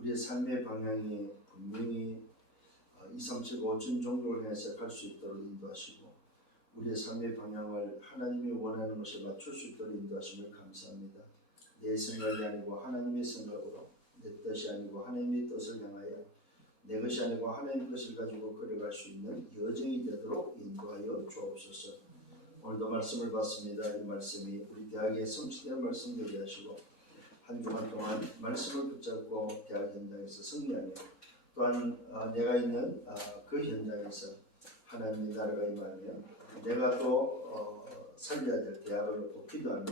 우리의 삶의 방향이 분명히 237 종족을 향해서 갈 수 있도록 인도하시고 우리의 삶의 방향을 하나님이 원하는 것에 맞출 수 있도록 인도하심을 감사합니다. 내 생각이 아니고 하나님의 생각으로, 내 뜻이 아니고 하나님의 뜻을 향하여, 내 것이 아니고 하나님의 것을 가지고 걸어갈 수 있는 여정이 되도록 인도하여 주옵소서. 오늘도 말씀을 받습니다. 이 말씀이 우리 대학에 성취되는 말씀 되게 하시고 한 주간 동안 말씀을 붙잡고 대학 현장에서 승리하며 또한 내가 있는 그 현장에서 하나님의 나라가 임하며 내가 또 살려야 될 대학을 꼭 기도하며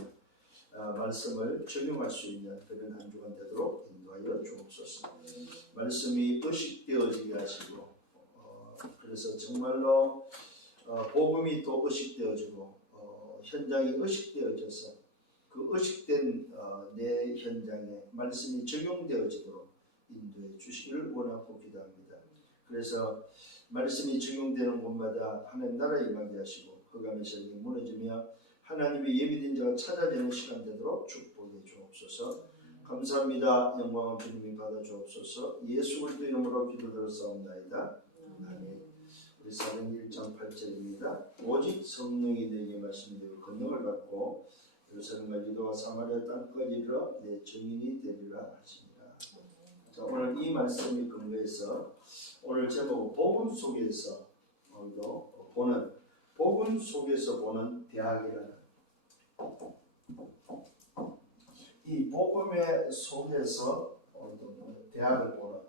말씀을 적용할 수 있는 그런 한 주간 되도록 인도하여 주옵소서. 말씀이 의식되어지게 하시고 그래서 정말로 복음이 또 의식되어지고 현장이 의식되어져서 그 의식된 내 현장에 말씀이 적용되어지도록 인도해 주시기를 원하고 기도합니다. 그래서 말씀이 적용되는 곳마다 하나님 나라에 임하게 하시고 흑암의 세력이 무너지며 하나님의 예비된 자가 찾아지는 시간 되도록 축복해 주옵소서. 감사합니다. 영광을 주님이 받아 주옵소서. 예수 그리스도 이름으로 기도드렸사옵나이다. 아멘. 우리 사도행 1장 8절입니다. 오직 성령이 내게 말씀되어 권능을 받고 예루살렘과 유다와 사마리아 땅까지 이르러 내 증인이 되리라 하십니다. 자, 오늘 이 말씀이 근거해서 오늘 제목 복음 속에서 오늘도 보는 복음 속에서 보는 대학이라는 이 복음의 속에서 오늘도 대학을 보는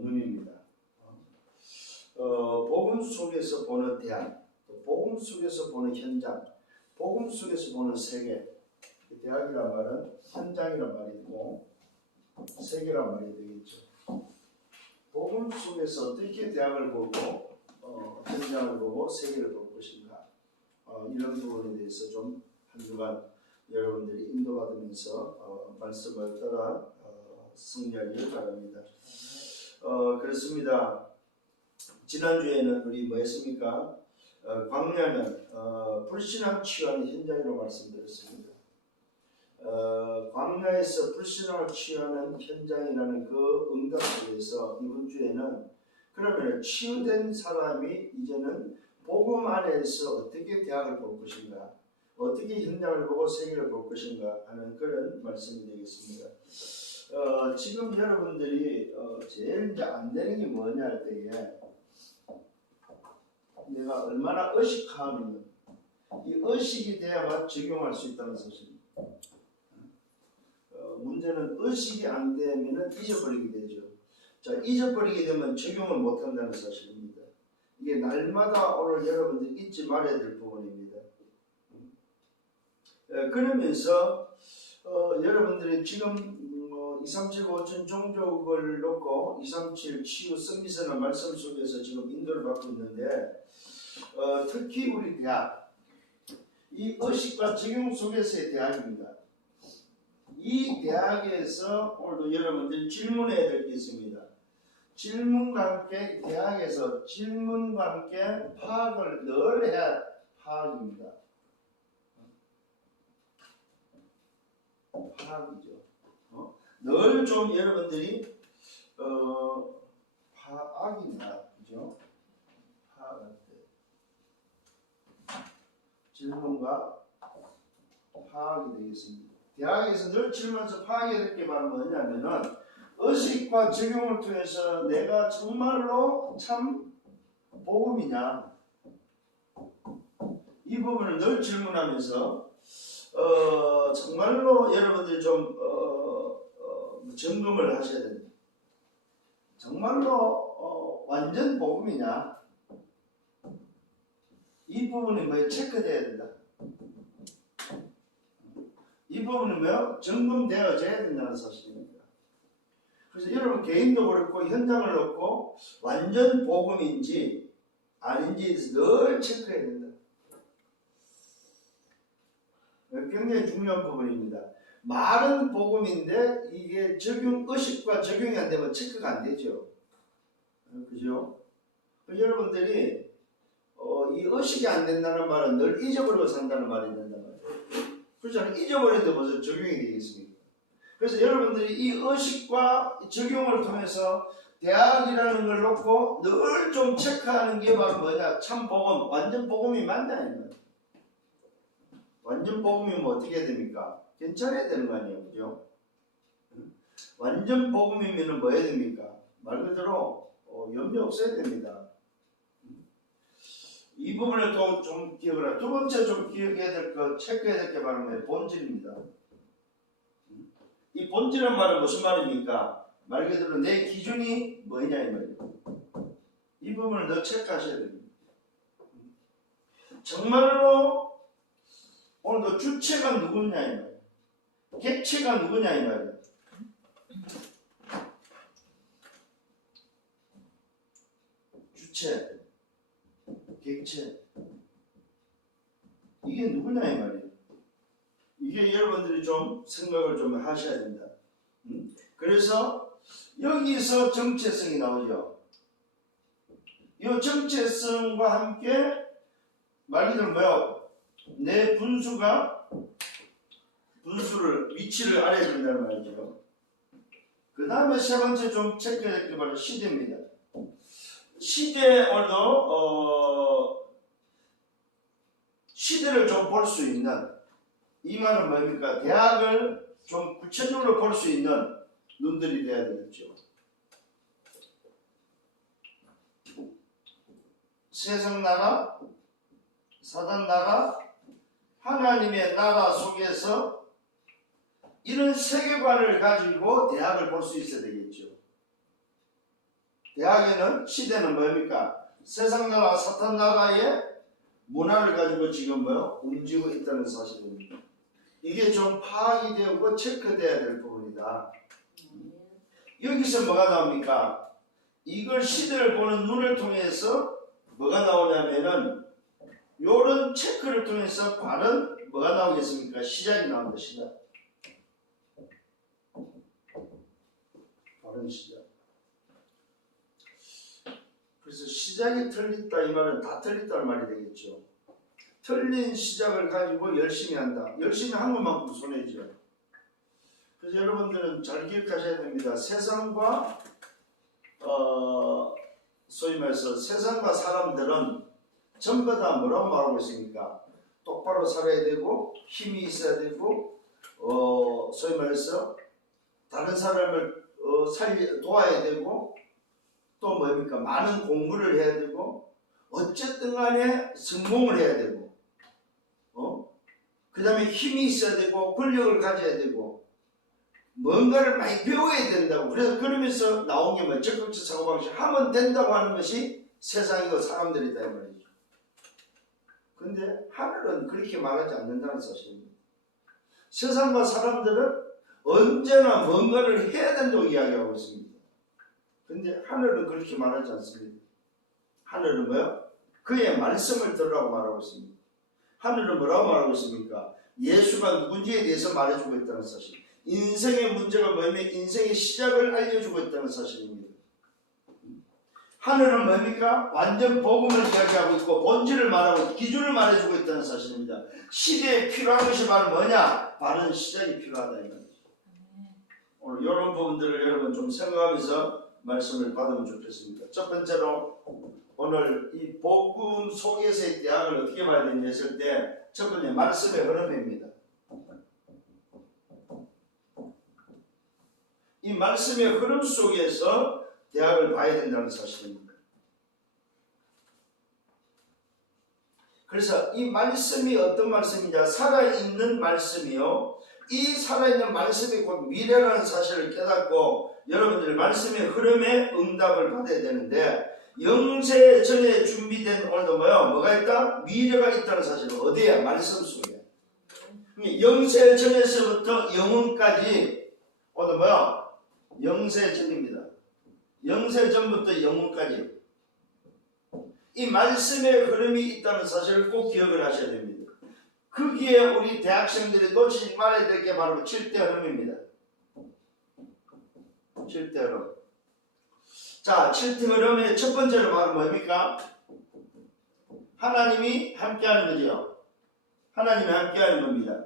눈입니다. 복음 속에서 보는 대학, 복음 속에서 보는 현장, 복음 속에서 보는 세계. 대학이란 말은 현장이란 말이 있고 세계란 말이 되겠죠. 복음 속에서 어떻게 대학을 보고 현장을 보고 세계를 볼 것인가, 이런 부분에 대해서 좀 한 주간 여러분들이 인도받으면서 말씀을 따라 승리하기를 바랍니다. 그렇습니다. 지난주에는 우리 뭐 했습니까? 광야는 불신앙 취하는 현장이라고 말씀드렸습니다. 광야에서 불신앙을 취하는 현장이라는 그 응답 속에서 이번 주에는 그러면 치유된 사람이 이제는 복음 안에서 어떻게 대학을 볼 것인가, 어떻게 현장을 보고 세계를 볼 것인가 하는 그런 말씀이 되겠습니다. 지금 여러분들이 제일 이제 안 되는 게 뭐냐 할 때에 내가 얼마나 의식하면 이 의식이 돼야만 적용할 수 있다는 사실입니다. 문제는 의식이 안 되면 잊어버리게 되죠. 자, 잊어버리게 되면 적용을 못한다는 사실입니다. 이게 날마다 오늘 여러분들이 잊지 말아야 될 부분입니다. 그러면서 여러분들이 지금 237 5천 종족을 놓고 237 치유 승리선언 말씀 속에서 지금 인도를 받고 있는데 특히 우리 대학, 이 의식과 적용 속에서의 대학입니다. 이 대학에서 오늘도 여러분들이 질문해야 될 게 있습니다. 질문과 함께 대학에서 질문과 함께 파악을 늘 해야 파악입니다. 파악이죠. 늘 좀 여러분들이 파악입니다. 그죠? 파악할 때 질문과 파악이 되겠습니다. 대학에서 늘 질문해서 파악해야 될 게 바로 뭐냐면은 의식과 적용을 통해서 내가 정말로 참 복음이냐, 이 부분을 늘 질문하면서 정말로 여러분들이 좀 점검을 하셔야 됩니다. 정말로 완전 복음이냐, 이 부분이 뭐에 체크되어야 된다. 이 부분은 뭐요? 점검되어져야 된다는 사실입니다. 그래서 여러분 개인도 그렇고 현장을 놓고 완전 복음인지 아닌지 늘 체크해야 된다. 굉장히 중요한 부분입니다. 말은 복음인데 이게 의식과 적용이 안 되면 체크가 안 되죠. 그죠? 여러분들이 이 의식이 안 된다는 말은 늘 잊어버리고 산다는 말이 된단 말이에요. 그렇잖아요. 잊어버리는데 무슨 적용이 되겠습니까? 그래서 여러분들이 이 의식과 적용을 통해서 대학이라는 걸 놓고 늘 좀 체크하는 게 바로 뭐냐? 참 복음, 완전 복음이 맞냐 이거예요. 완전 복음이면 어떻게 됩니까? 괜찮아야 되는 거 아니에요, 그죠? 완전 복음이면 뭐 해야 됩니까? 말 그대로 염려 없어야 됩니다. 이 부분을 또 좀 기억을 하고, 두 번째 좀 기억해야 될 거, 체크해야 될 게 바로 뭐예요? 본질입니다. 이 본질은 말은 무슨 말입니까? 말 그대로 내 기준이 뭐냐 이 말이에요. 이 부분을 더 체크하셔야 됩니다. 정말로 오늘도 주체가 누구냐 이 말이에요. 객체가 누구냐 이 말이에요. 주체, 객체, 이게 누구냐 이 말이에요. 이게 여러분들이 좀 생각을 좀 하셔야 됩니다. 그래서 여기서 정체성이 나오죠. 이 정체성과 함께 말 그대로 뭐야? 내 분수를 위치를 알아야 된다는 말이죠. 그 다음에 세 번째 좀 체크해야 될 게 바로 시대입니다. 시대 오늘도 시대를 좀 볼 수 있는, 이 말은 뭡니까? 대학을 좀 구체적으로 볼 수 있는 눈들이 돼야 되겠죠. 세상 나라, 사단 나라, 하나님의 나라 속에서 이런 세계관을 가지고 대학을 볼 수 있어야 되겠죠. 대학에는 시대는 뭡니까? 세상 나라, 사탄 나라의 문화를 가지고 지금 움직이고 있다는 사실입니다. 이게 좀 파악이 되고 체크돼야 될 부분이다. 여기서 뭐가 나옵니까? 이걸 시대를 보는 눈을 통해서 뭐가 나오냐면은 요런 체크를 통해서 바른 뭐가 나오겠습니까? 시작이 나온다. 시작. 바른 시작. 그래서 시작이 틀렸다 이 말은 다 틀렸다는 말이 되겠죠. 틀린 시작을 가지고 열심히 한다. 열심히 한 것만큼 손해죠. 그래서 여러분들은 잘 기억하셔야 됩니다. 세상과 소위 말해서 세상과 사람들은 전부 다 뭐라고 말하고 있습니까? 똑바로 살아야 되고 힘이 있어야 되고 소위 말해서 다른 사람을 도와야 되고 또 뭡니까? 많은 공부를 해야 되고 어쨌든 간에 성공을 해야 되고 그 다음에 힘이 있어야 되고 권력을 가져야 되고 뭔가를 많이 배워야 된다고. 그래서 그러면서 나온 게 뭐 적극적 사고방식 하면 된다고 하는 것이 세상이고 사람들이다 이 말이죠. 근데 하늘은 그렇게 말하지 않는다는 사실입니다. 세상과 사람들은 언제나 뭔가를 해야 된다고 이야기하고 있습니다. 근데 하늘은 그렇게 말하지 않습니다. 하늘은 뭐요? 그의 말씀을 들으라고 말하고 있습니다. 하늘은 뭐라고 말하고 있습니까? 예수가 누군지에 대해서 말해주고 있다는 사실. 인생의 문제가 뭐냐면 인생의 시작을 알려주고 있다는 사실입니다. 하늘은 뭡니까? 완전 복음을 이야기하고 있고 본질을 말하고 기준을 말해주고 있다는 사실입니다. 시대에 필요한 것이 바로 뭐냐? 바른 시작이 필요하다 이 말이죠. 오늘 이런 부분들을 여러분 좀 생각하면서 말씀을 받으면 좋겠습니다. 첫 번째로 오늘 이 복음 속에서의 대학을 어떻게 봐야 되냐 했을 때 첫 번째 말씀의 흐름입니다. 이 말씀의 흐름 속에서 대학을 봐야 된다는 사실입니다. 그래서 이 말씀이 어떤 말씀이냐? 살아있는 말씀이요. 이 살아있는 말씀이 곧 미래라는 사실을 깨닫고 여러분들 말씀의 흐름에 응답을 받아야 되는데 영세 전에 준비된 오늘도 뭐가 있다? 미래가 있다는 사실은 어디야? 말씀 속에. 영세 전에서부터 영혼까지 오늘 영세 전입니다. 영세 전부터 영혼까지 이 말씀의 흐름이 있다는 사실을 꼭 기억을 하셔야 됩니다. 거기에 우리 대학생들이 놓치지 말아야 될 게 바로 7대 흐름입니다. 7대 흐름. 자, 7대 흐름의 첫 번째로 말은 뭡니까? 하나님이 함께하는 거죠. 하나님이 함께하는 겁니다.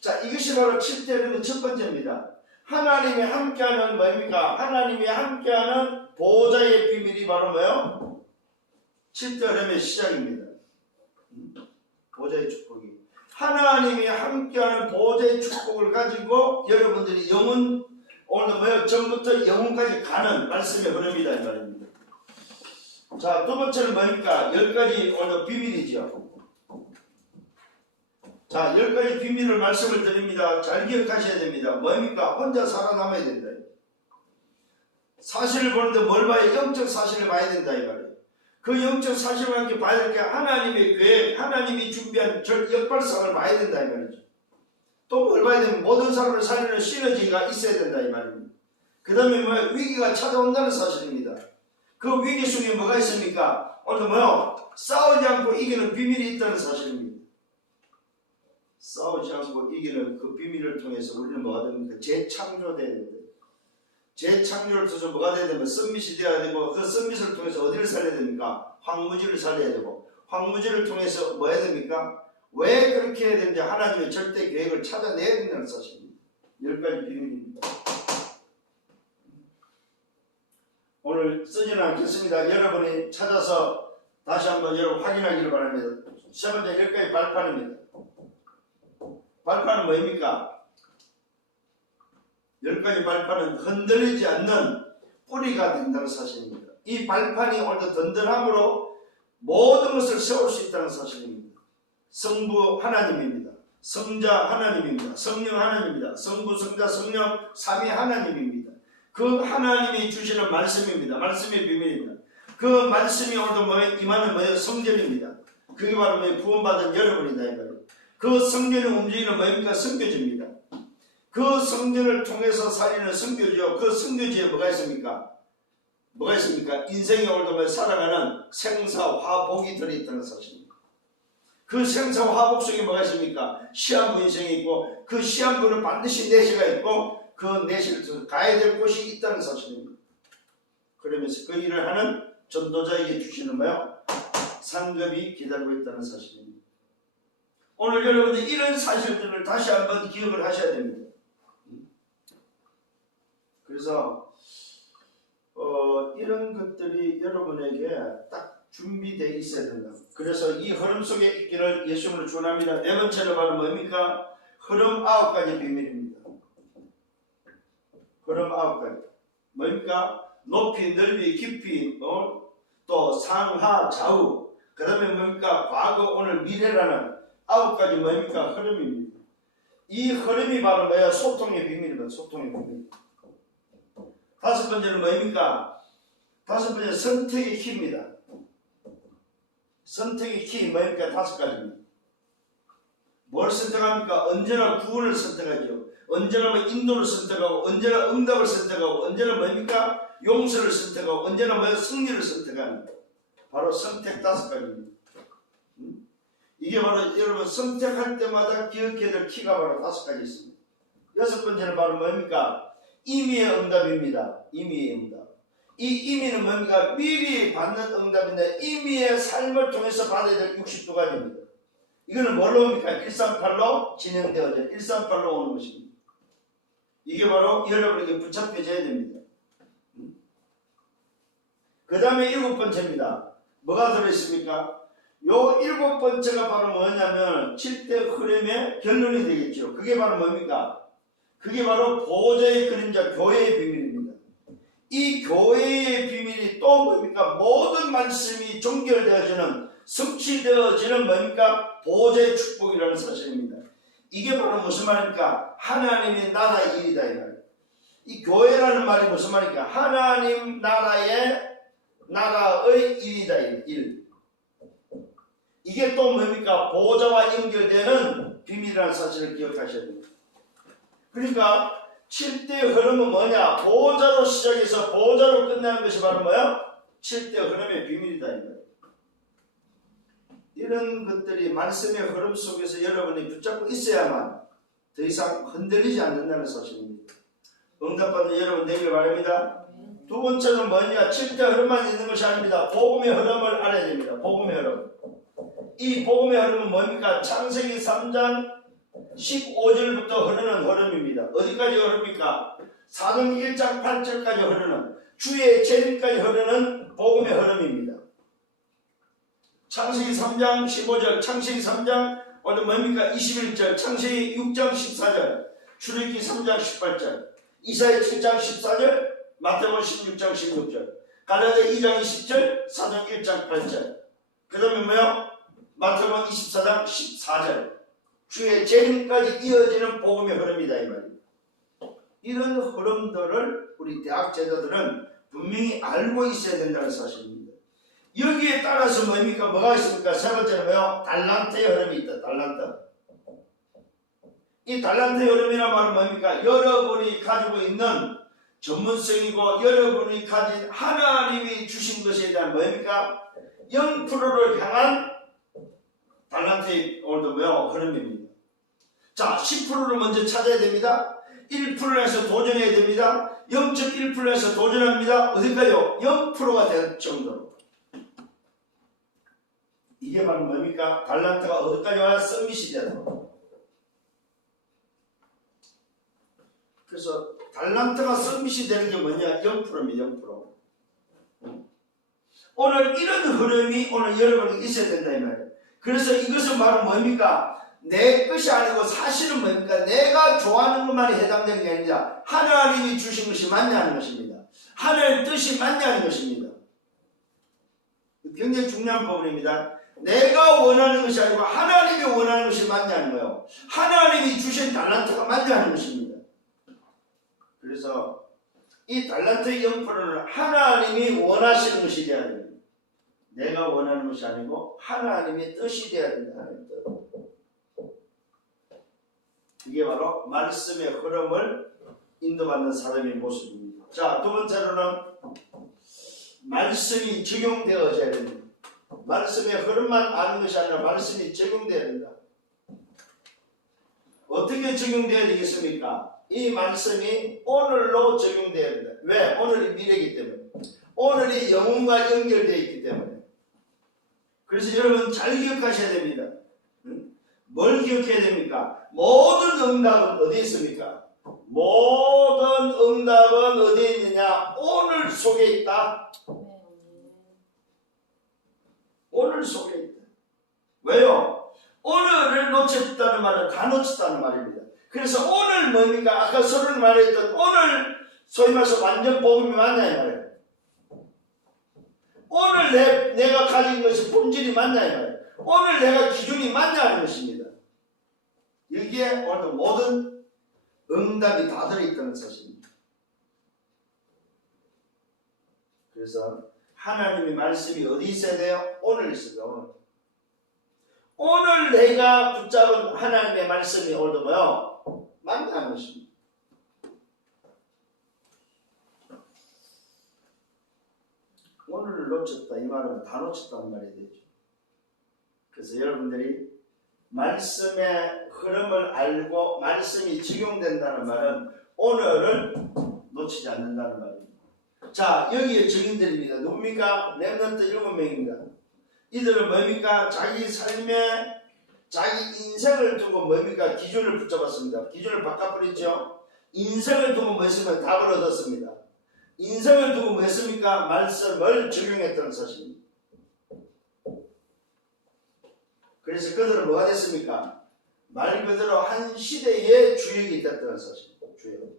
자, 이것이 바로 7대 흐름의 첫 번째입니다. 하나님이 함께하는 뭡니까? 하나님이 함께하는 보호자의 비밀이 바로 뭐요? 7대 흐름의 시작입니다. 보호자의 축복이. 하나님이 함께하는 보호자의 축복을 가지고 여러분들이 영혼, 오늘 뭐요? 전부터 영혼까지 가는 말씀의 흐름이다 이 말입니다. 자, 두 번째는 뭡니까? 10가지 오늘 비밀이죠. 자, 10가지 비밀을 말씀을 드립니다. 잘 기억하셔야 됩니다. 뭡니까? 혼자 살아남아야 된다. 사실을 보는데 뭘 봐야? 영적 사실을 봐야 된다 이 말이에요. 그 영적 사실을 함께 봐야 될 게 하나님의 계획, 하나님이 준비한 역발상을 봐야 된다 이 말이죠. 또 뭘 봐야 되면 모든 사람을 살리는 시너지가 있어야 된다 이 말입니다. 그 다음에 뭐 위기가 찾아온다는 사실입니다. 그 위기 속에 뭐가 있습니까? 오늘 뭐요? 싸우지 않고 이기는 비밀이 있다는 사실입니다. 싸우지 않고 이기는 그 비밀을 통해서 우리는 뭐가 됩니까? 재창조돼야 됩니다. 재창조를 통해서 뭐가 돼야 되면 썸밋이 되어야 되고, 그 썸밋을 통해서 어디를 살려야 됩니까? 황무지를 살려야 되고, 황무지를 통해서 뭐 해야 됩니까? 왜 그렇게 해야 되는지 하나님의 절대 계획을 찾아내야 된다는 사실입니다. 10가지 비밀입니다. 오늘 쓰지는 않겠습니다. 여러분이 찾아서 다시 한번 여러분 확인하기를 바랍니다. 세 번째 10가지 발판입니다. 발판은 뭐입니까? 10가지 발판은 흔들리지 않는 뿌리가 된다는 사실입니다. 이 발판이 오늘도 든든함으로 모든 것을 세울 수 있다는 사실입니다. 성부 하나님입니다. 성자 하나님입니다. 성령 하나님입니다. 성부, 성자, 성령 삼위 하나님입니다. 그 하나님이 주시는 말씀입니다. 말씀의 비밀입니다. 그 말씀이 오늘도 임하는 뭐예요? 성전입니다. 그게 바로 구원받은 여러분이다 이 말이에요. 그 성전의 움직이는 뭡니까? 선교지입니다. 그 성전을 통해서 살리는 선교지요. 그 선교지에 뭐가 있습니까? 뭐가 있습니까? 인생에 오늘도 살아가는 생사화복이 들어있다는 사실입니다. 그 생사화복 속에 뭐가 있습니까? 시한부 인생이 있고, 그 시한부는 반드시 내시가 있고, 그 내시를 통해서 가야 될 곳이 있다는 사실입니다. 그러면서 그 일을 하는 전도자에게 주시는 뭐요? 상급이 기다리고 있다는 사실입니다. 오늘 여러분들 이런 사실들을 다시 한번 기억을 하셔야 됩니다. 그래서 이런 것들이 여러분에게 딱 준비되어 있어야 된다. 그래서 이 흐름 속에 있기를 예수님으로 축원합니다. 네 번째는 바로 뭡니까? 흐름 9가지 비밀입니다. 흐름 9가지. 뭡니까? 높이, 넓이, 깊이, 또 상하, 좌우. 그 다음에 뭡니까? 과거, 오늘, 미래라는 9가지 뭡니까? 흐름입니다. 이 흐름이 바로 뭐야? 소통의 비밀입니다. 소통의 비밀. 다섯 번째는 뭡니까? 다섯 번째 선택의 키입니다. 선택의 키 뭡니까? 5가지입니다. 뭘 선택합니까? 언제나 구원을 선택하죠. 언제나 인도를 선택하고, 언제나 응답을 선택하고, 언제나 뭡니까? 용서를 선택하고, 언제나 승리를 선택하는 바로 선택 5가지입니다. 이게 바로 여러분 선택할 때마다 기억해야 될 키가 바로 5가지 있습니다. 6번째는 바로 뭡니까? 임의의 응답입니다. 임의의 응답. 이 임의는 뭡니까? 미리 받는 응답인데 임의의 삶을 통해서 받아야 될 62가지입니다. 이거는 뭘로 옵니까? 138로 진행되어져 138로 오는 것입니다. 이게 바로 여러분에게 붙잡혀져야 됩니다. 그 다음에 7번째입니다. 뭐가 들어있습니까? 요 7번째가 바로 뭐냐면 7대 흐름의 결론이 되겠죠. 그게 바로 뭡니까? 그게 바로 보호자의 그림자 교회의 비밀입니다. 이 교회의 비밀이 또 뭡니까? 모든 말씀이 종결되어지는 성취되어지는 뭡니까? 보호자의 축복이라는 사실입니다. 이게 바로 무슨 말입니까? 하나님의 나라의 일이다 이 말. 이 교회라는 말이 무슨 말입니까? 하나님 나라의 일이다 일. 이게 또 뭡니까? 보호자와 연결되는 비밀이라는 사실을 기억하셔야 됩니다. 그러니까 7대 흐름은 뭐냐? 보호자로 시작해서 보호자로 끝나는 것이 바로 뭐야? 7대 흐름의 비밀이다 이거예요. 이런 것들이 말씀의 흐름 속에서 여러분이 붙잡고 있어야만 더 이상 흔들리지 않는다는 사실입니다. 응답받는 여러분 되길 바랍니다. 두 번째는 뭐냐? 7대 흐름만 있는 것이 아닙니다. 복음의 흐름을 알아야 됩니다. 복음의 흐름. 이 복음의 흐름은 뭡니까? 창세기 3장 15절부터 흐르는 흐름입니다. 어디까지 흐릅니까? 사도행 1장 8절까지 흐르는 주의 재림까지 흐르는 복음의 흐름입니다. 창세기 3장 15절, 창세기 3장 오늘 뭡니까? 21절, 창세기 6장 14절, 출애굽기 3장 18절, 이사야 7장 14절, 마태복음 16장 16절, 갈라디아 2장 20절, 사도행 1장 8절. 그 다음에 뭐요? 마태복음 24장 14절. 주의 재림까지 이어지는 복음의 흐름이다 이 말입니다. 이런 흐름들을 우리 대학 제자들은 분명히 알고 있어야 된다는 사실입니다. 여기에 따라서 뭡니까? 뭐가 있습니까? 세 번째는 뭐요? 달란트의 흐름이 있다. 달란트. 이 달란트의 흐름이란 말은 뭡니까? 여러분이 가지고 있는 전문성이고 여러분이 가진 하나님이 주신 것에 대한 뭡니까? 0%를 향한 달란트의 오늘도 뭐요? 흐름입니다. 자, 10%를 먼저 찾아야 됩니다. 1%에서 도전해야 됩니다. 0.1%에서 도전합니다. 어딘가요? 0%가 될 정도로. 이게 바로 뭡니까? 달란트가 어디까지 와야 서밋이 되는 거예요. 그래서 달란트가 서밋이 되는 게 뭐냐? 0%입니다. 0%. 오늘 이런 흐름이 오늘 여러분에게 있어야 된다 이 말이에요. 그래서 이것은 바로 뭡니까? 내 것이 아니고 사실은 뭡니까? 내가 좋아하는 것만이 해당되는 게 아니라 하나님이 주신 것이 맞냐는 것입니다. 하나님의 뜻이 맞냐는 것입니다. 굉장히 중요한 부분입니다. 내가 원하는 것이 아니고 하나님이 원하는 것이 맞냐는 거예요. 하나님이 주신 달란트가 맞냐는 것입니다. 그래서 이 달란트의 0%는 하나님이 원하시는 것이 되어야 됩니다. 내가 원하는 것이 아니고 하나님의 뜻이 되어야 된다. 하나님의 뜻. 이게 바로 말씀의 흐름을 인도받는 사람의 모습입니다. 자, 두 번째로는 말씀이 적용되어져야 됩니다. 말씀의 흐름만 아는 것이 아니라 말씀이 적용되어야 된다. 어떻게 적용되어야 되겠습니까? 이 말씀이 오늘로 적용되어야 된다. 왜? 오늘이 미래이기 때문에. 오늘이 영혼과 연결되어 있기 때문에. 그래서 여러분 잘 기억하셔야 됩니다. 뭘 기억해야 됩니까? 모든 응답은 어디에 있습니까? 모든 응답은 어디에 있느냐? 오늘 속에 있다. 오늘 속에 있다. 왜요? 오늘을 놓쳤다는 말은 다 놓쳤다는 말입니다. 그래서 오늘 뭡니까? 아까 서론을 말했던 오늘 소위 말해서 완전 복음이 맞냐 이 말이에요. 오늘 내가 가진 것이 본질이 맞냐 이 말이에요. 오늘 내가 기준이 맞냐는 것입니다. 여기에 오늘 모든 응답이 다 들어있다는 사실입니다. 그래서 하나님의 말씀이 어디 있어야 돼요? 오늘 있어야 돼요. 오늘 내가 붙잡은 하나님의 말씀이 오늘도 뭐요? 맞냐는 것입니다. 오늘을 놓쳤다 이 말은 다 놓쳤다는 말이 되죠. 그래서 여러분들이 말씀의 흐름을 알고 말씀이 적용된다는 말은 오늘을 놓치지 않는다는 말입니다. 자, 여기에 증인들입니다. 누굽니까? 렘넌트 7명입니다. 이들은 뭡니까? 자기 삶에 자기 인생을 두고 뭡니까? 기준을 붙잡았습니다. 기준을 바꿔버렸죠. 인생을 두고 뭐 했으면 답을 얻었습니다. 인생을 두고 뭐 했습니까? 말씀을 적용했다는 사실입니다. 그래서 그들은 뭐가 됐습니까? 말 그대로 한 시대의 주역이 됐다는 사실입니다. 주역.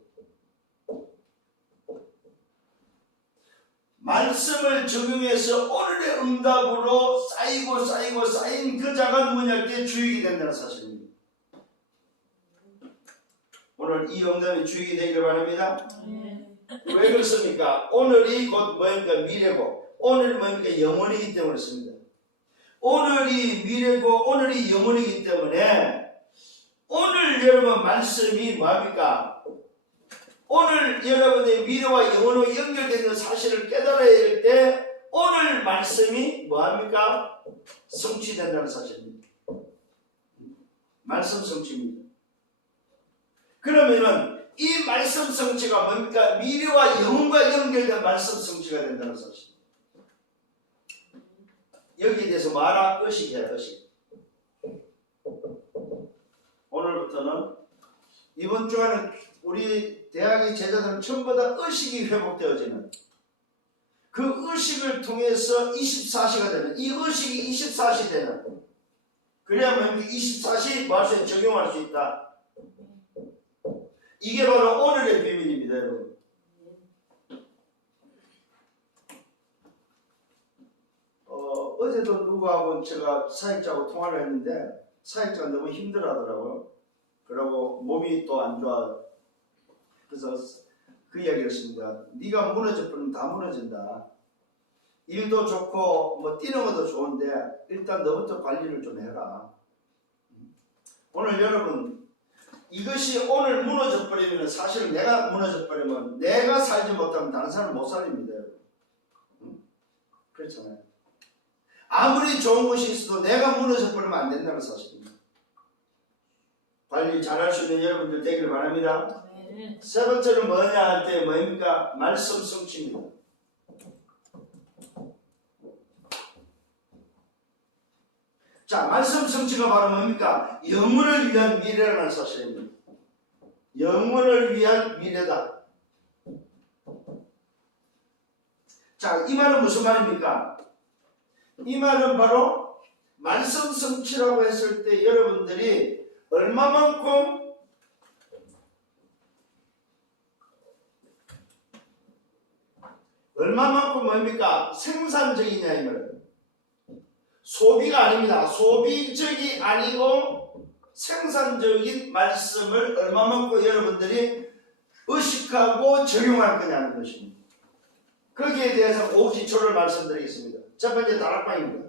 말씀을 적용해서 오늘의 응답으로 쌓인 그 자가 누구냐 할 때 주역이 된다는 사실입니다. 오늘 이 응답이 주역이 되기를 바랍니다. 왜 그렇습니까? 오늘이 곧 뭡니까? 미래고 오늘이 뭡니까? 영원이기 때문에 그렇습니다. 오늘이 미래고 오늘이 영원이기 때문에 오늘 여러분 말씀이 뭡니까? 오늘 여러분의 미래와 영원으로 연결되는 사실을 깨달아야 될 때 오늘 말씀이 뭐합니까? 성취된다는 사실입니다. 말씀 성취입니다. 그러면은 이 말씀 성취가 뭡니까? 미래와 영혼과 연결된 말씀 성취가 된다는 사실. 여기에 대해서 말하 의식해라. 의식. 오늘 오늘부터는 이번 주간은 우리 대학의 제자들은 전부 다 의식이 회복되어지는 그 의식을 통해서 24시가 되는 이 의식이 24시 되는 그래야 뭐 24시 말씀에 적용할 수 있다. 이게 바로 오늘의 비밀입니다, 여러분. 어제도 누구하고 제가 사역자하고 통화를 했는데 사역자가 너무 힘들어하더라고요. 그러고 몸이 또 안 좋아. 그래서 그 이야기를 했습니다. 네가 무너져버리면 다 무너진다. 일도 좋고 뭐 뛰는 것도 좋은데 일단 너부터 관리를 좀 해라. 오늘 여러분 이것이 오늘 무너져 버리면 사실 내가 무너져 버리면 내가 살지 못하면 다른 사람은 못 살립니다. 그렇잖아요. 아무리 좋은 것이 있어도 내가 무너져 버리면 안 된다는 사실입니다. 관리 잘할 수 있는 여러분들 되기를 바랍니다. 세 번째는 뭐냐 할 때 뭐입니까? 말씀 성취입니다. 자, 말씀 성취가 바로 뭡니까? 영혼을 위한 미래라는 사실입니다. 영혼을 위한 미래다. 자, 이 말은 무슨 말입니까? 이 말은 바로 말씀 성취라고 했을 때 여러분들이 얼마만큼 뭡니까? 생산적이냐 이 말이에요. 소비가 아닙니다. 소비적이 아니고 생산적인 말씀을 얼마만큼 여러분들이 의식하고 적용할 거냐는 것입니다. 거기에 대해서 5기초를 말씀드리겠습니다. 첫 번째 다락방입니다.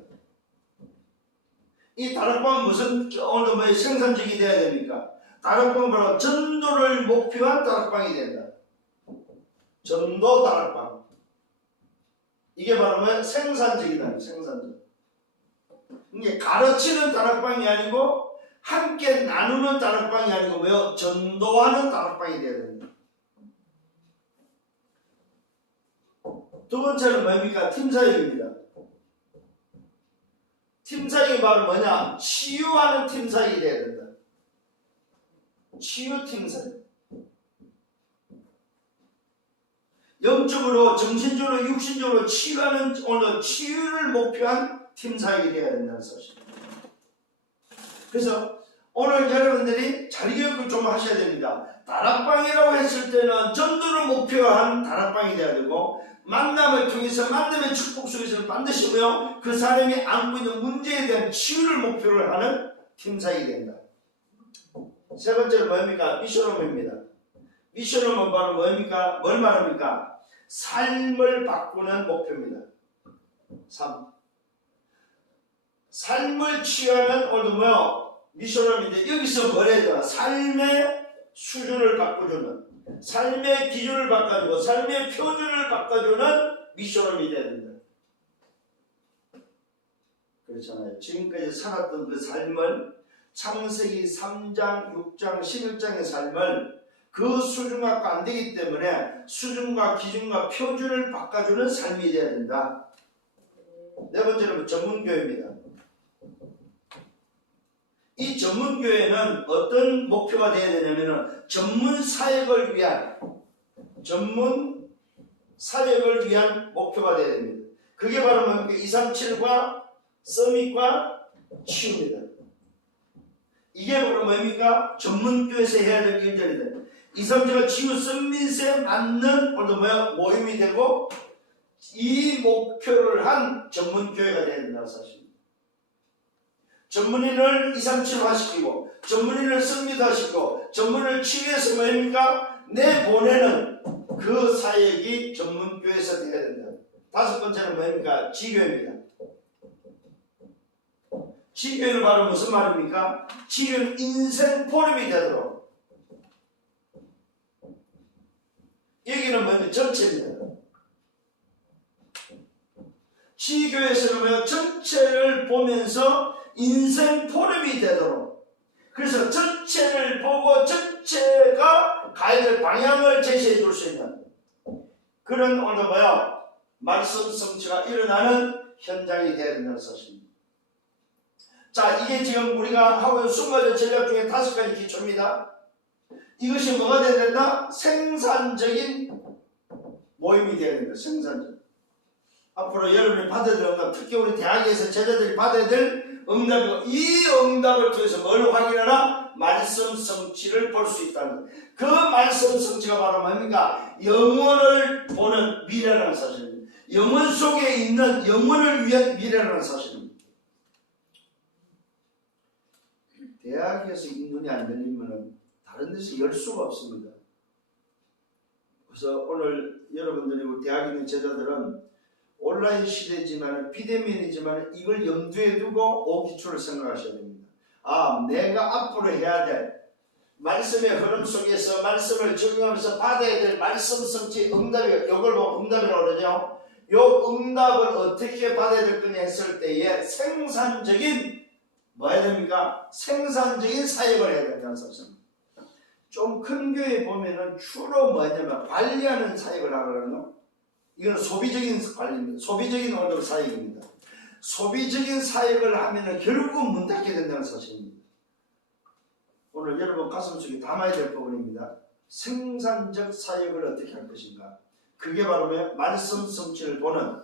이 다락방은 무슨 오늘 뭐 생산적이 돼야 됩니까? 다락방은 바로 전도를 목표한 다락방이 된다. 전도 다락방. 이게 바로 뭐 생산적이다. 생산적. 이게 가르치는 다락방이 아니고 함께 나누는 다락방이 아니고 뭐요? 전도하는 다락방이 돼야 됩니다. 두 번째는 뭡니까? 팀사역입니다. 팀사역이 바로 뭐냐? 치유하는 팀사역이 돼야 된다. 치유 팀사역. 영적으로, 정신적으로, 육신적으로 치유하는 오늘 치유를 목표한 팀사역이 돼야 된다는 사실입니다. 그래서 오늘 여러분들이 자리교육을 좀 하셔야 됩니다. 다락방이라고 했을 때는 전도를 목표한 다락방이 돼야 되고 만남을 통해서 만남의 축복 속에서 반드시 뭐요? 그 사람이 안고 있는 문제에 대한 치유를 목표로 하는 팀사역이 된다. 세 번째는 뭡니까? 미션홈입니다. 미션홈은 바로 뭡니까? 뭘 말합니까? 삶을 바꾸는 목표입니다. 삶을 취하는 오늘 뭐요? 미션홈인데 여기서 뭘 해야 되나? 삶의 수준을 바꿔주는 삶의 기준을 바꿔주고 삶의 표준을 바꿔주는 미션홈이 돼야 된다. 그렇잖아요. 지금까지 살았던 그 삶을 창세기 3장, 6장, 11장의 삶을 그 수준과 갖고 안 되기 때문에 수준과 기준과 표준을 바꿔주는 삶이 돼야 된다. 네 번째는 전문교회입니다. 이 전문교회는 어떤 목표가 되어야 되냐면 전문 사역을 위한 목표가 되어야 됩니다. 그게 바로 뭡니까? 237과 서밋과 치유입니다. 이게 바로 뭡니까? 전문교회에서 해야 될 일들이다. 237과 치유 서밋에 맞는 모임이 되고 이 목표를 한 전문교회가 되어야 된다는 사실입니다. 전문인을 237화 시키고 전문인을 서밋화시키고 전문을 치유해서 뭡니까? 내보내는 그 사역이 전문교회에서 되어야 된다. 다섯 번째는 뭡니까? 지교회입니다. 지교회는 바로 무슨 말입니까? 지교회는 인생 포럼이 되도록 여기는 뭡니까? 전체입니다. 지교회에서는 전체를 보면서 인생 포럼이 되도록 그래서 전체를 보고 전체가 가야 될 방향을 제시해 줄 수 있는 그런 오늘 말씀 성취가 일어나는 현장이 되어야 된다는 사실입니다. 자, 이게 지금 우리가 하고 있는 20가지 전략 중에 5가지 기초입니다. 이것이 뭐가 돼야 된다? 생산적인 모임이 돼야 된다. 생산적. 앞으로 여러분이 받아야 될 응답, 특히 우리 대학에서 제자들이 받아야 될 응답이고, 이 응답을 통해서 뭘 확인하나? 말씀 성취를 볼 수 있다는 것. 그 말씀 성취가 바로 뭡니까? 영원을 보는 미래라는 사실입니다. 영원 속에 있는 영원을 위한 미래라는 사실입니다. 대학에서 이 눈이 안 열리면 다른 데서 열 수가 없습니다. 그래서 오늘 여러분들이 우리 대학에 있는 제자들은 온라인 시대지만 비대면이지만 이걸 염두에 두고 5기초를 생각하셔야 됩니다. 아, 내가 앞으로 해야 될 말씀의 흐름 속에서 말씀을 적용하면서 받아야 될 말씀 성취 응답이, 이걸 보고 응답이라고 그러죠. 요 응답을 어떻게 받아야 될 거냐 했을 때에 생산적인 뭐 해야 됩니까? 생산적인 사역을 해야 된다는 사실입니다. 좀 큰 교회 보면은 주로 뭐냐면 관리하는 사역을 하거든요. 이건 소비적인 관리입니다. 소비적인 언어 사역입니다. 소비적인 사역을 하면은 결국 문 닫게 된다는 사실입니다. 오늘 여러분 가슴속에 담아야 될 부분입니다. 생산적 사역을 어떻게 할 것인가? 그게 바로 말씀 성취를 보는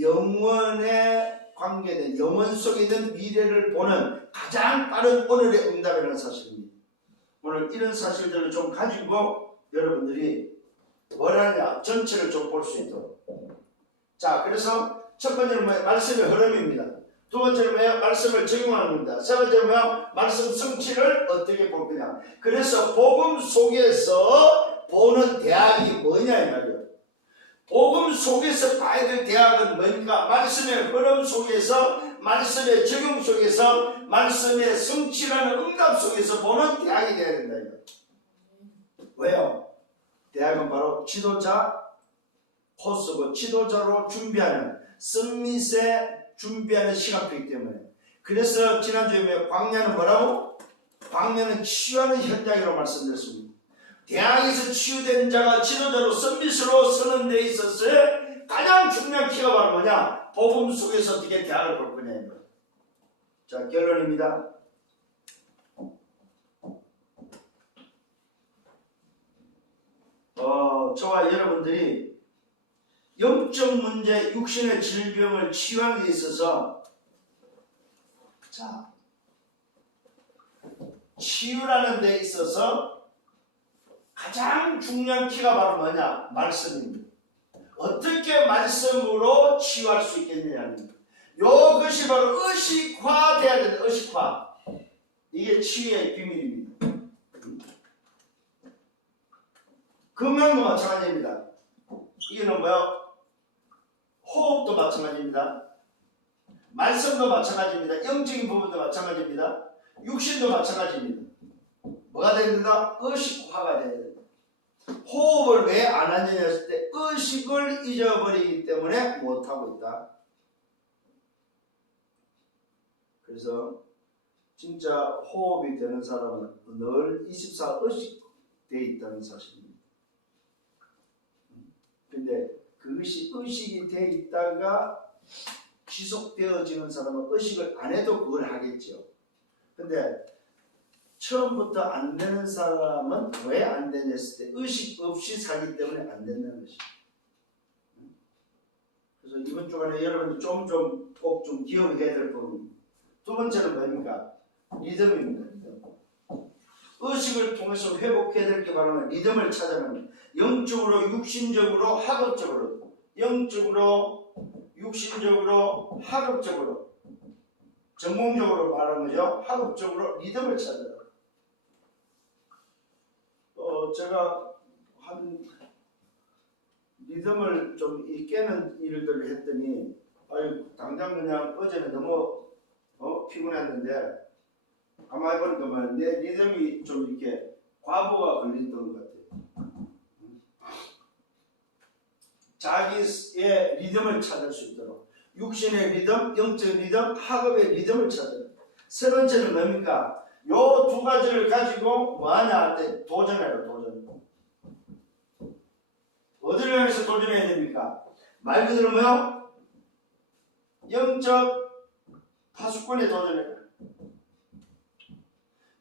영원에 관계된 영원 속에 있는 미래를 보는 가장 빠른 오늘의 응답이라는 사실입니다. 오늘 이런 사실들을 좀 가지고 여러분들이 뭘 하냐 전체를 좀 볼 수 있도록. 자, 그래서 첫 번째는 뭐예요? 말씀의 흐름입니다. 두 번째는 뭐예요? 말씀을 적용하는 겁니다. 세 번째는 뭐예요? 말씀 성취를 어떻게 볼 거냐. 그래서 복음 속에서 보는 대학이 뭐냐 이 말이에요. 복음 속에서 봐야 될 대학은 뭡니까? 말씀의 흐름 속에서, 말씀의 적용 속에서, 말씀의 성취라는 응답 속에서 보는 대학이 되어야 된다 이거. 왜요? 대학은 바로 지도자 코스고 지도자로 준비하는 서밋에 준비하는 시간표이기 때문에. 그래서 지난주에 광야는 뭐라고? 광야는 치유하는 현장이라고 말씀드렸습니다. 대학에서 치유된 자가 지도자로 서밋으로 서는 데 있어서 가장 중요한 키가 바로 뭐냐? 복음 속에서 어떻게 대학을 볼 거냐. 자, 결론입니다. 저와 여러분들이 영적 문제, 육신의 질병을 치유하는 데 있어서 자, 치유라는 데 있어서 가장 중요한 키가 바로 뭐냐? 말씀입니다. 어떻게 말씀으로 치유할 수 있겠느냐는 이것이 바로 의식화돼야 된다. 의식화. 이게 치유의 비밀입니다. 금연도 마찬가지입니다. 이거는 뭐야? 호흡도 마찬가지입니다. 말씀도 마찬가지입니다. 영적인 부분도 마찬가지입니다. 육신도 마찬가지입니다. 뭐가 됩니다? 의식화가 돼야 됩니다. 호흡을 왜 안 하느냐 했을 때 의식을 잊어버리기 때문에 못하고 있다. 그래서 진짜 호흡이 되는 사람은 늘 24 의식되어 있다는 사실입니다. 근데 그것이 의식이 되어 있다가 지속되어지는 사람은 의식을 안 해도 그걸 하겠죠. 근데 처음부터 안 되는 사람은 왜 안 되냐 했을 때 의식 없이 살기 때문에 안 된다는 것입니다. 그래서 이번 주간에 여러분이 꼭 좀 기억해야 될 부분입니다. 두 번째는 뭡니까? 리듬입니다. 의식을 통해서 회복해야 될 게 바로 리듬을 찾아내는 영적으로, 육신적으로, 학업적으로, 영적으로, 육신적으로, 학업적으로, 전공적으로 말하는 거죠. 학업적으로 리듬을 찾아라. 제가 한 리듬을 좀 깨는 일들을 했더니 당장 그냥 어제는 너무 피곤했는데 가만히 보니까 내 리듬이 좀 이렇게 과부가 걸렸던 것 같아요. 자기의 리듬을 찾을 수 있도록 육신의 리듬, 영적인 리듬, 학업의 리듬을 찾아요. 세 번째는 뭡니까? 요 두 가지를 가지고 뭐하냐 할 때 도전해라. 도전. 어디를 향해서 도전해야 됩니까? 말 그대로 뭐요? 영적 파수꾼에 도전해라.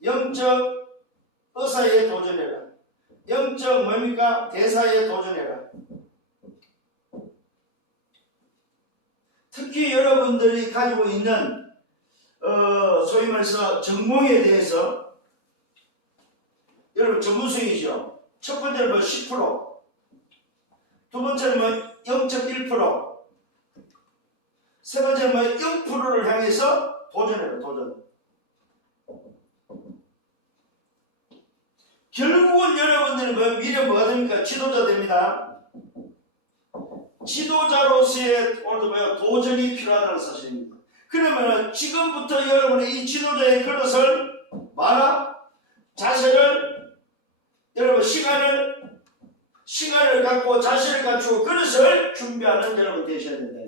영적 의사에 도전해라. 영적 뭡니까? 대사에 도전해라. 특히 여러분들이 가지고 있는 소위 말해서 전공에 대해서 여러분 전문성이죠. 첫 번째는 10%, 두 번째는 0.1%, 세 번째는 0%를 향해서 도전해라. 도전. 결국은 여러분들은 미래 뭐가 됩니까? 지도자 됩니다. 지도자로서의 오늘도 도전이 필요하다는 사실입니다. 그러면 지금부터 여러분의 이 지도자의 그릇을 자세를 여러분 시간을 갖고 자세를 갖추고 그릇을 준비하는 여러분 되셔야 된다.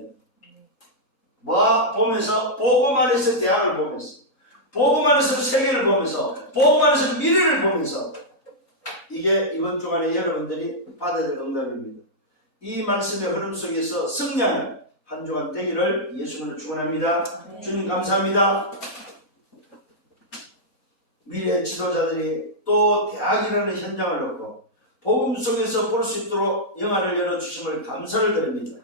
뭐 보면서 보고만 해서 대학을 보면서 보고만 해서 세계를 보면서 보고만 해서 미래를 보면서 이게 이번 주간에 여러분들이 받아야 될 응답입니다. 이 말씀의 흐름 속에서 승리하는 한 주간 되기를 예수님으로 축원합니다. 주님 감사합니다. 미래 지도자들이 또 대학이라는 현장을 놓고 복음 속에서 볼 수 있도록 영화를 열어주심을 감사를 드립니다.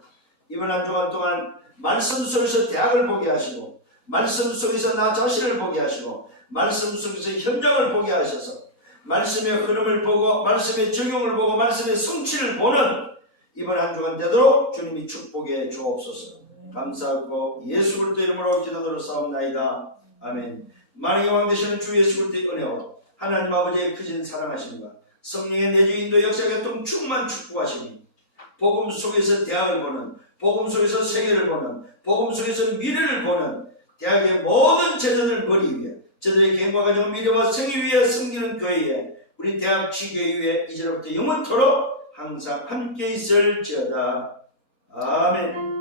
이번 한 주간 동안 말씀 속에서 대학을 보게 하시고 말씀 속에서 나 자신을 보게 하시고 말씀 속에서 현장을 보게 하셔서 말씀의 흐름을 보고 말씀의 적용을 보고 말씀의 성취를 보는 이번 한 주간 되도록 주님이 축복해 주옵소서. 감사하고 예수 그리스도 이름으로 기도드렸사옵나이다. 아멘. 만왕의 왕 되시는 주 예수 그리스도의 은혜와 하나님 아버지의 크신 사랑하심과 성령의 내주 인도 역사교통 충만 축복하시니 복음 속에서 대학을 보는 복음 속에서 세계를 보는 복음 속에서 미래를 보는 대학의 모든 제자들 머리 위에 저들의 개인과 가정 미래와 생애 위에 섬기는 교회에 우리 대학 지교회 위에 이제로부터 영원토록 항상 함께 있을지어다. 아멘.